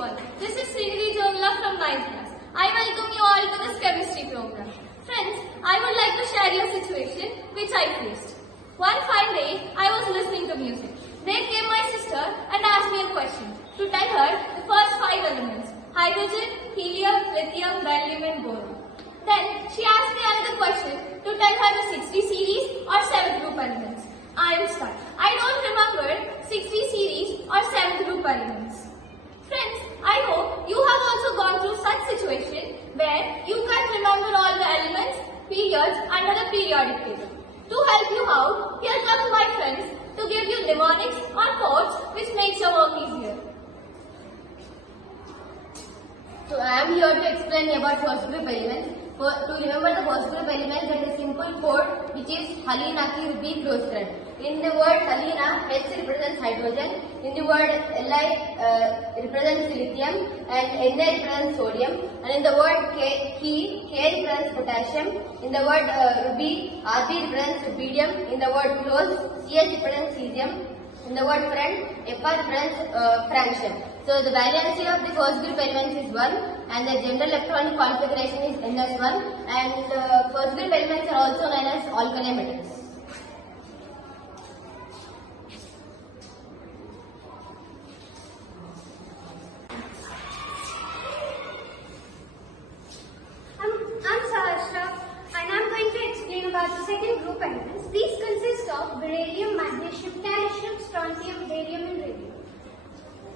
everyone. This is Srinidhi Jongla from 9th class. I welcome you all to this chemistry program. Friends, I would like to share you a situation which I faced. One fine day, I was listening to music. There came my sister and asked me a question to tell her the first 5 elements: hydrogen, helium, lithium, beryllium and boron. Then she asked me another question to tell her the 60 series or 7th group elements. I am stuck. I don't remember 60 series or 7th group elements. Friends, I hope you have also gone through such situation where you can't remember all the elements, periods under the periodic table. To help you out, here comes my friends to give you mnemonics or codes which makes your work easier. So I am here to explain about first group elements. To remember the first group elements, there is a simple code which is Halina ki Ruby close friend. In the word Halina, H represents hydrogen. In the word Li represents lithium, and Na represents sodium. And in the word K represents potassium. In the word Ruby, Rb represents rubidium. In the word close, Ch represents cesium. In the word friend, Fr represents francium. So the valency of the first group elements is 1, and the general electronic configuration is NS1, and first group elements are also known as alkali metals. I'm Sahasra, and I'm going to explain about the second group elements. These consist of beryllium, magnesium, calcium, strontium, barium and radium.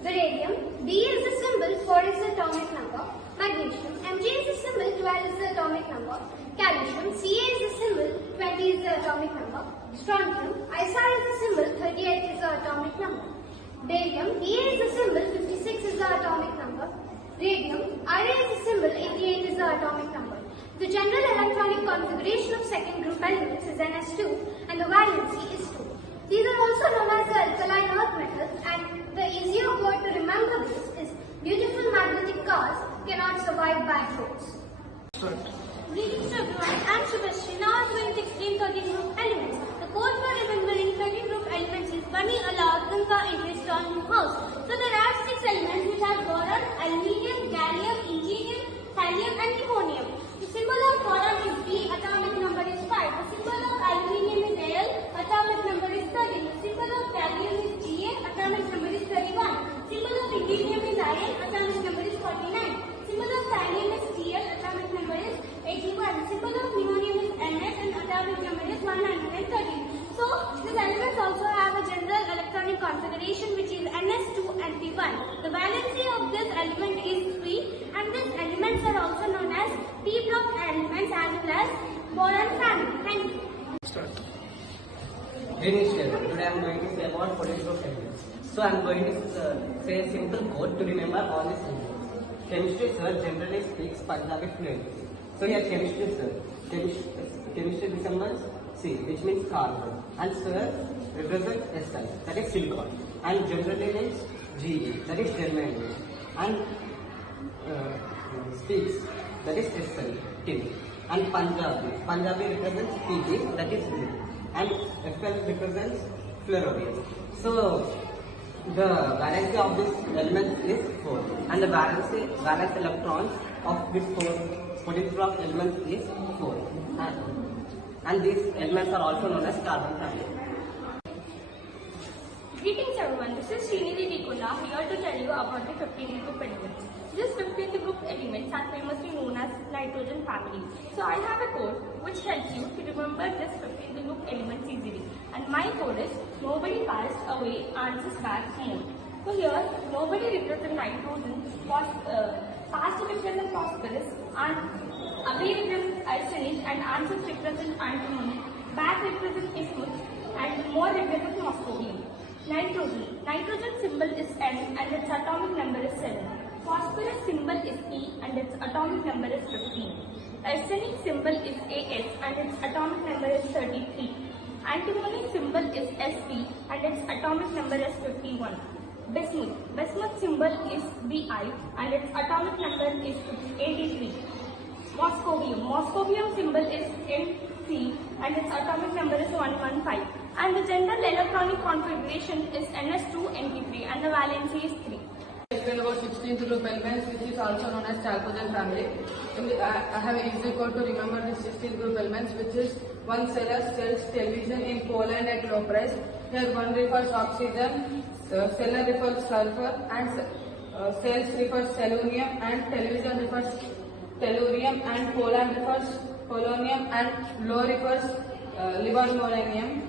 Beryllium, B is the symbol, 4 is the atomic number. Magnesium, Mg is the symbol, 12 is the atomic number. Calcium, Ca is the symbol, 20 is the atomic number. Strontium, Isar is the symbol, 38 is the atomic number. Barium, Ba is the symbol, 56 is the atomic number. Radium, Ra is the symbol, 88 is the atomic number. The general electronic configuration of second group elements is Ns2 and the valency is 2. These are also known as the alkaline earth metals, and the easier word to remember this is beautiful magnetic cars cannot survive bad roads. Greetings to everyone, I am Shubhashri. Now I am going to explain 13 group elements. The code for remembering 13 group elements is Bani Allah Ganga interest on new house. So there are 6 elements which are boron, aluminium, gallium, indium, thallium and pnemonium. The symbol of boron is B, atomic number is 5. The symbol of aluminium is Al, atomic number is 30. The symbol of gallium is Ga, atomic number is 31. Symbol of indium is Iron, atomic number is 49. Symbol of thallium is Tl, atomic number is 81. Symbol of pnemonium is Ns and atomic number is 113. So these elements also have a general electronic configuration which is Ns2 and P1. The valency of this element is 3, and these elements are also known as p block elements as well as boron family. Thank you. Today I am going to say about potential elements. So I am going to say a simple code to remember all these elements. Chemistry sir generally speaks Punjabi fluently. So here chemistry sir, chemistry resembles C, which means carbon, and sir represents Si, that is silicon, and generally means Ge, that is germanium, and speaks, that is Si, tin, and Punjabi represents Pg, that is blue, and Fl represents fluorodium. So the valency of this element is 4, and the valence electrons of this 4 potential of elements is 4, and these elements are also known as carbon family. Greetings everyone, this is Srinidhi Tikula here to tell you about the 15th group elements. These 15th group elements are famously known as nitrogen family. So I have a code which helps you to remember this 15th group elements easily. And my code is nobody passed away, answers back more. So here nobody represents nitrogen, past represents phosphorus, and away represents arsenic, and answers represent antimony, back represents bismuth, and more represents moscovium. Nitrogen symbol is N and its atomic number is 7. Phosphorus symbol is E and its atomic number is 15. Arsenic symbol is AS and its atomic number is 33. Antimony symbol is Sp and its atomic number is 51. Bismuth symbol is Bi and its atomic number is 83. Moscovium symbol is Mc and its atomic number is 115. And the general electronic configuration is Ns2 Np3 and the valency is 3. explain about 16th group elements, which is also known as chalcogen family. I have an easy code to remember the 16th group elements, which is one seller sells television in Poland at low price. Here one refers oxygen, seller refers sulfur, and sales refers selenium, and television refers tellurium, and Poland refers polonium, and low refers livermoranium.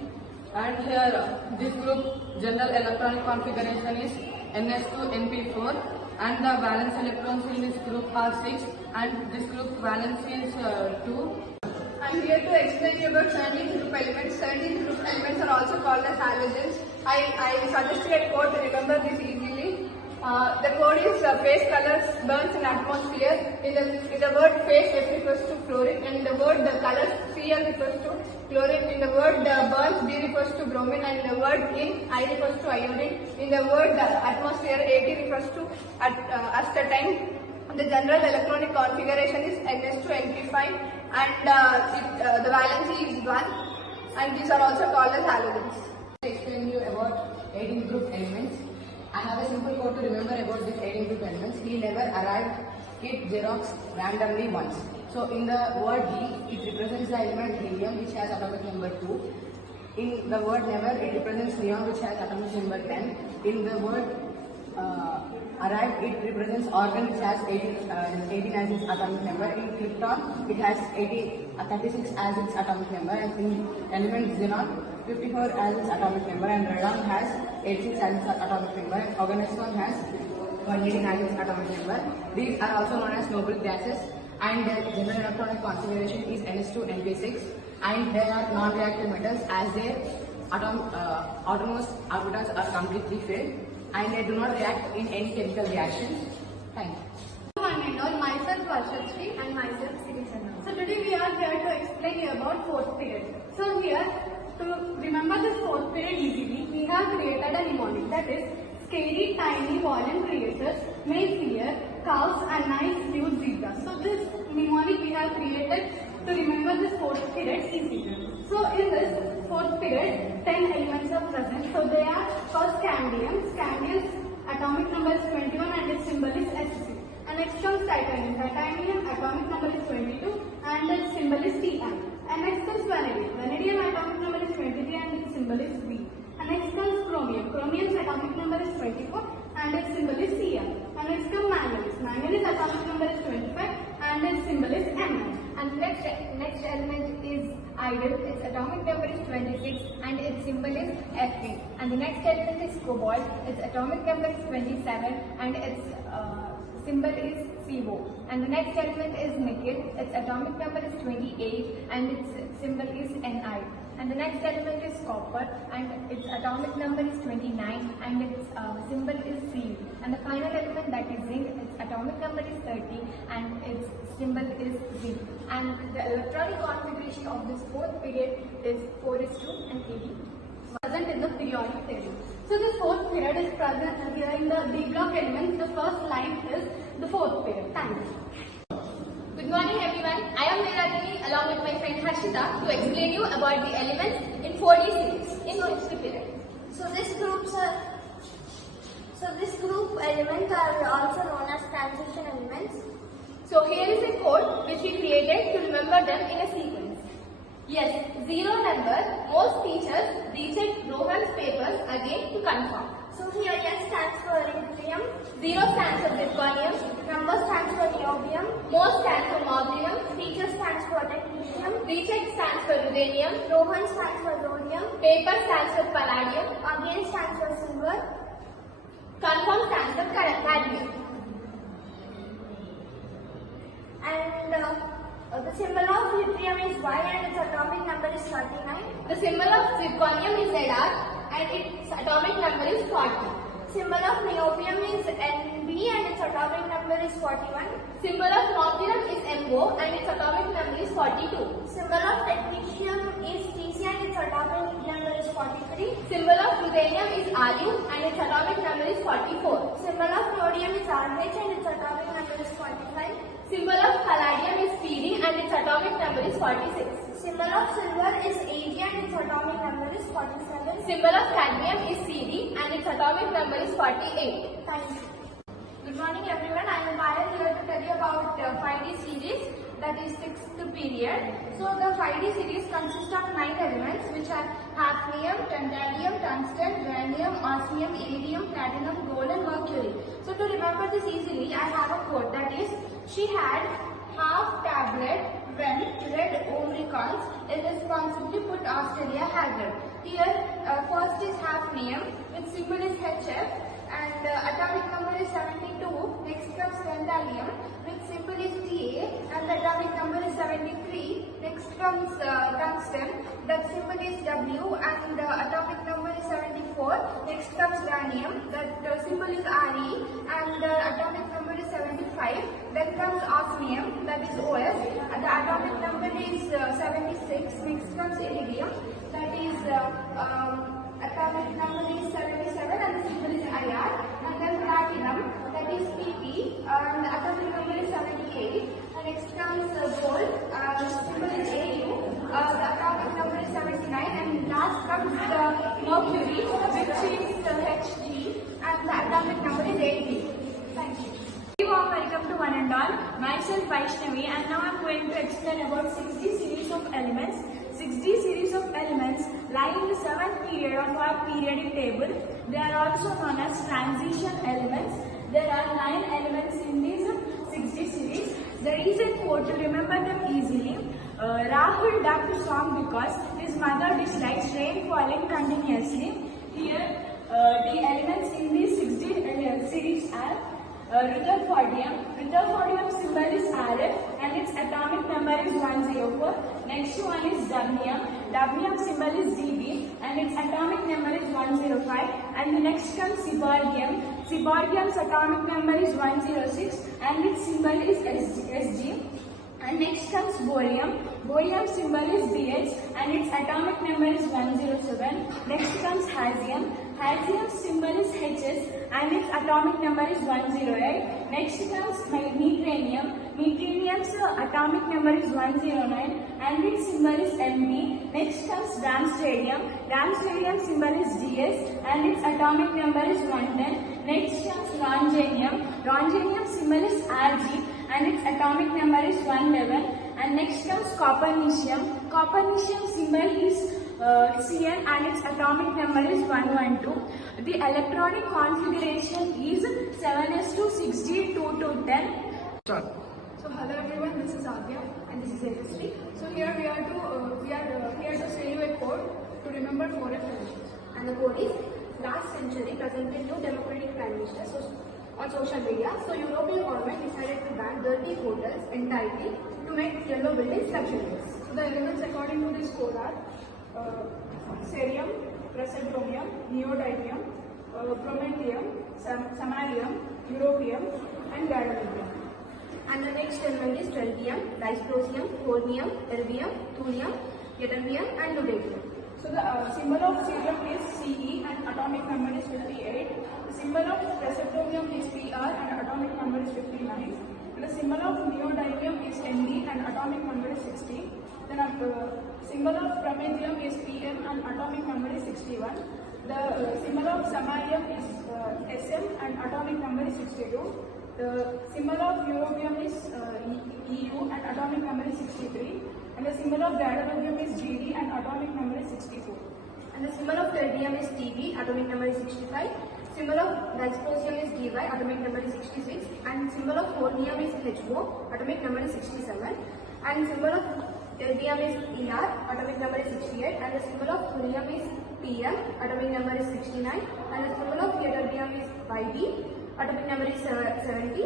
And here this group general electronic configuration is Ns2Np4, and the valence electrons in this group are 6, and this group valence is 2. I'm here to explain you about 17th group elements. 17th group elements are also called as halogens. I suggested a code to remember this easily. The code is phase colors burns in atmosphere. In the word phase, F refers to fluorine, and in the word the colors Cl refers to chlorine. In the word burns, B refers to bromine, and in the word in, I refers to iodine. In the word atmosphere, At refers to astatine. The general electronic configuration is Ns2Np5, and the valency is 1, and these are also called as halogens. I explain you about 18 group elements. I have a simple code to remember about these 18 group elements. He never arrived it Xerox randomly once. So in the word he, it represents the element helium, which has atomic number 2. In the word never, it represents neon, which has atomic number 10. In the word arrived, it represents argon, which has 18 as its atomic number. In krypton, it has 36 as its atomic number. And in element xenon, 54 as its atomic number. And radon has 86 as its atomic number. And organostone has 118 as its atomic number. These are also known as noble gases. And their general electronic configuration is Ns2Np6. And they are non-reactive metals, as their outermost orbitals are completely filled, and they do not react in any chemical reaction. Thank you. Myself Varshashri and myself Sirisana. So today we are here to explain you about fourth period. So here, to remember this fourth period easily, we have created a mnemonic, that is scary tiny volume creatures may fear cows and nice cute zebras. So this mnemonic we have created to remember this fourth period easily. So in this fourth period, 10 elements are present. So they are first scandium. Scandium's atomic number is 21 and its symbol is Sc. And next comes titanium. Titanium atomic number is 22 and its symbol is Tn. And next comes vanadium. Vanadium atomic number is 23 and its symbol is V. And next comes chromium. Chromium's atomic number is 24 and its symbol is Cl. And next comes manganese. Manganese atomic number is 25 and its symbol is Mn. And next element is iron. Its atomic number is 26 and its symbol is Fe. And the next element is cobalt. Its atomic number is 27 and its symbol is CO. And the next element is nickel. Its atomic number is 28 and its symbol is Ni. And the next element is copper and its atomic number is 29 and its symbol is Cu. And the final element, that is zinc, its atomic number is 30 and its symbol is Z. And the electronic configuration of this fourth period is 4s2 and Kb. Present in the periodic table. So this fourth period is present here in the D block elements. The first line is the fourth period. Thank you. Good morning everyone. I am Veeradini along with my friend Harshita to explain you about the elements in 4D series in 6th period. So this group elements are also known as transition elements. So here is a code which we created to remember them in a sequence. Yes, 0 number, most teachers recheck Rohan's papers again to confirm. So here S stands for yttrium, 0 stands for zirconium, number stands for niobium, most stands for morbium, teacher stands for technetium, recheck stands for ruthenium, Rohan stands for rhodium, paper stands for palladium, again stands for silver, confirm stands for cadmium. and the symbol of yttrium is Y and its atomic number is 39. The symbol of zirconium is Zr and its atomic number is 40. Symbol of niobium is Nb and its atomic number is 41. Symbol of morbium is Mo and its atomic number is 42. Symbol of technetium is Tc and its atomic number is 43. Symbol of ruthenium is Ru and its atomic number is 44. Symbol of rhodium is Rh and its atomic number is 45. Symbol of palladium is Pd and its atomic number is 46. Symbol of silver is Ag and its atomic number is 47. Symbol of cadmium is Cd and its atomic number is 48. Thank you. that is 6th period. So the 5D series consists of 9 elements which are hafnium, tantalum, tungsten, uranium, osmium, iridium, platinum, gold and mercury. So to remember this easily, I have a quote that is, she had half tablet when red omricons irresponsibly put Australia haggard. Here first is hafnium, which symbol is HF, and atomic number is 72. Next comes tantalum, which symbol is Ta, and the atomic number is 73. Next comes tungsten, that symbol is W, and atomic number is 74. Next comes uranium, that symbol is Re, and atomic number is 75. Then comes osmium, that is Os, and the atomic number is 76. Next comes iridium, that is atomic number is 77 and the symbol is IR. And then platinum, that is PP, and the atomic number is 78. And next comes gold, the symbol is AU, the atomic number is 79. And last comes the mercury, which is Hg, and the atomic number is 80. Thank you. Very warm welcome to one and all. Myself Vaishnavi, and now I am going to explain about 6D series of elements. 6D series of elements lie in the 7th period of our periodic table. They are also known as transition elements. There are 9 elements in this 6D series. There is a quote to remember them easily. Rahul dubbed the song because his mother dislikes rain falling continuously. Here, the elements in this 6D series are Rutherfordium. Rutherfordium symbol is Rf and its atomic number is 104. Next one is Dubnium. Dubnium symbol is Db and its atomic number is 105. And the next comes Seaborgium. Seaborgium's atomic number is 106 and its symbol is Sg. And next comes Bohrium. Bohrium symbol is Bh and its atomic number is 107. Next comes Hazium. Hazium symbol is Hs and its atomic number is 108. Next comes Metranium. Metranium's atomic number is 109 and its symbol is Mp. Next comes Ramstadium. Ramstadium symbol is Ds and its atomic number is 110. Next comes Rhongenium. Rhongenium symbol is Rg and its atomic number is 111. And next comes Copernicium. Copernicium symbol is Cn and its atomic number is 112. The electronic configuration is 7s2 6d 2 to 10. So hello everyone, this is Adya and this is Yashasvi. So here we are here to say you a code to remember 4F elements. And the code is, last century presented no democratic prime minister on social media. So European government decided to ban dirty hotels entirely to make yellow buildings luxurious. So the elements according to this code are cerium, praseodymium, neodymium, promethium, samarium, europium and gadolinium. And the next element is strontium, dysprosium, cornium, erbium, thulium, ytterbium and lutetium. So the symbol of cerium is Ce and atomic number is 58. The symbol of praseodymium is Pr and atomic number is 59. And the symbol of neodymium is Ne and atomic number is 60. Then symbol of promethium is Pm and atomic number is 61. The symbol of samarium is Sm and atomic number is 62. The symbol of europium is Eu and atomic number is 63. And the symbol of gadolinium is Gd and atomic number is 64. And the symbol of terbium is Tb, atomic number is 65. Symbol of dysprosium is Dy, atomic number is 66. And symbol of cornium is HO, atomic number is 67. And symbol of terbium is Er, atomic number is 68. And the symbol of thulium is Pm, atomic number is 69. And the symbol of ytterbium is Yb, atomic number is 70.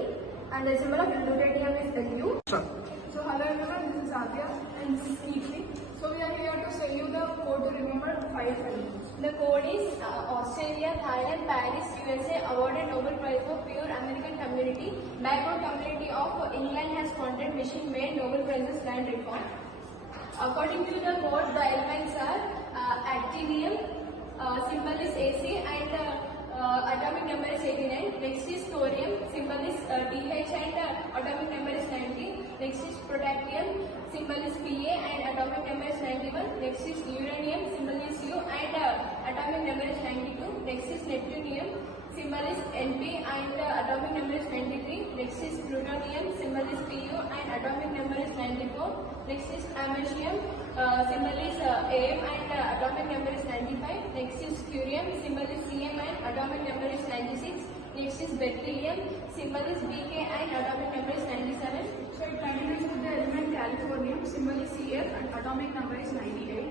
And the symbol of lutetium is Lu. So hello everyone, this is Adya and this is Keerthi. So we are here to tell you the code to remember 5 elements. The code is Australia, Thailand, Paris, USA awarded Nobel Prize for Pure American Community. Backward community of England has sponsored machine-made Nobel Prizes land reform. According to the code, the elements are actinium, symbol is Ac and atomic number is 89. Next is thorium, symbol is Th and atomic number is 90. Next is protactinium, symbol is Pa and atomic number is 91. Next is uranium, symbol is U and atomic number is 92. Next is neptunium, symbol is Np and atomic number is 93. Next is plutonium, symbol is Pu and atomic number is 99. neutron. Next is americium, symbol is Am and atomic number is 95. Next is curium, symbol is Cm and atomic number is 96. Next is beryllium, symbol is Bk and atomic number is 97. So it continues with the element californium, symbol is Cf and atomic number is 98.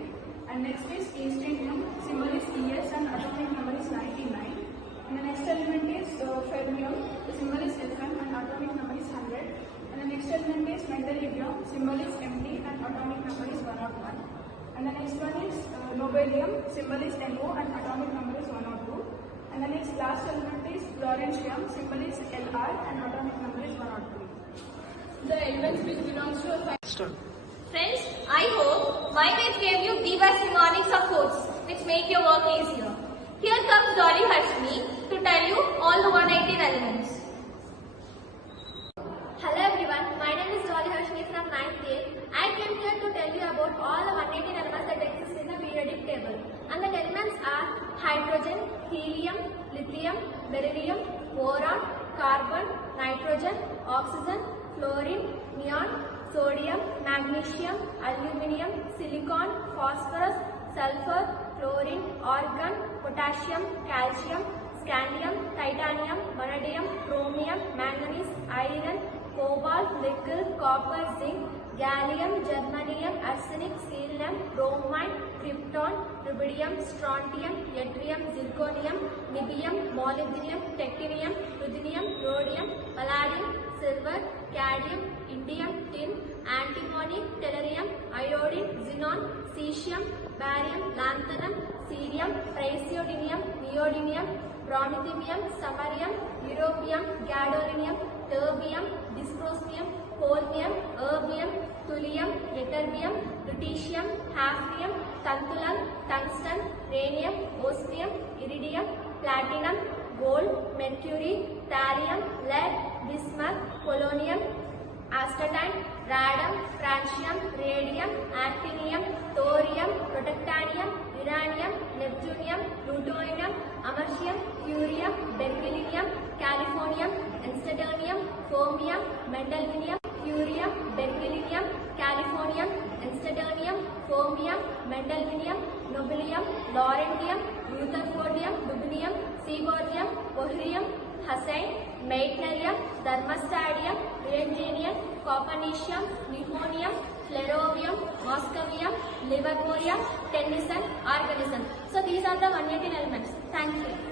And next is astatinium, symbol is Es and atomic number is 99. And the next element is fermium, the symbol is Fm and atomic number is 100. And the next element is mendelevium, symbol is Md and atomic number is 101. And the next one is nobelium, symbol is Mo and atomic number is 102. And the next last element is lawrencium, symbol is Lr and atomic number is 103. The elements which belongs to a Friends, I hope my mates gave you the best mnemonics of codes which make your work easier. Here comes Dolly Harshmi to tell you all the 118 elements. Hello everyone, my name is Dolly Harshmi from 9th grade. I came here to tell you about all the 118 elements that exist in the periodic table. And the elements are hydrogen, helium, lithium, beryllium, boron, carbon, nitrogen, oxygen, fluorine, neon, sodium, magnesium, aluminium, silicon, phosphorus, sulfur, chlorine, argon, potassium, calcium, scandium, titanium, vanadium, chromium, manganese, iron, cobalt, nickel, copper, zinc, gallium, germanium, arsenic, cerium, bromine, krypton, rubidium, strontium, yttrium, zirconium, niobium, molybdenum, technetium, ruthenium, rhodium, palladium, silver, cadmium, indium, tin, antimony, tellurium, iodine, xenon, cesium, barium, lanthanum, cerium, praseodymium, neodymium, promethium, samarium, europium, gadolinium, terbium, dysprosium, holmium, erbium, thulium, ytterbium, lutetium, hafnium, tantalum, tungsten, rhenium, osmium, iridium, platinum, gold, mercury, thallium, lead, bismuth, polonium, astatine, radium, francium, radium, actinium, thorium, protactinium, uranium, neptunium, plutonium, americium, curium, berkelium, californium, enstatonium, fermium, mendelevium, curium, berkelium, californium, enstatonium, fermium, mendelevium, nobelium, lawrencium, rutherfordium, dubnium, seabornium, bohrium, hessine, meitnerium, thermostadium, uranium, copernicium, nihonium, flerovium, moscovium, livermorium, tennyson, organism. So these are the 118 elements. Thank you.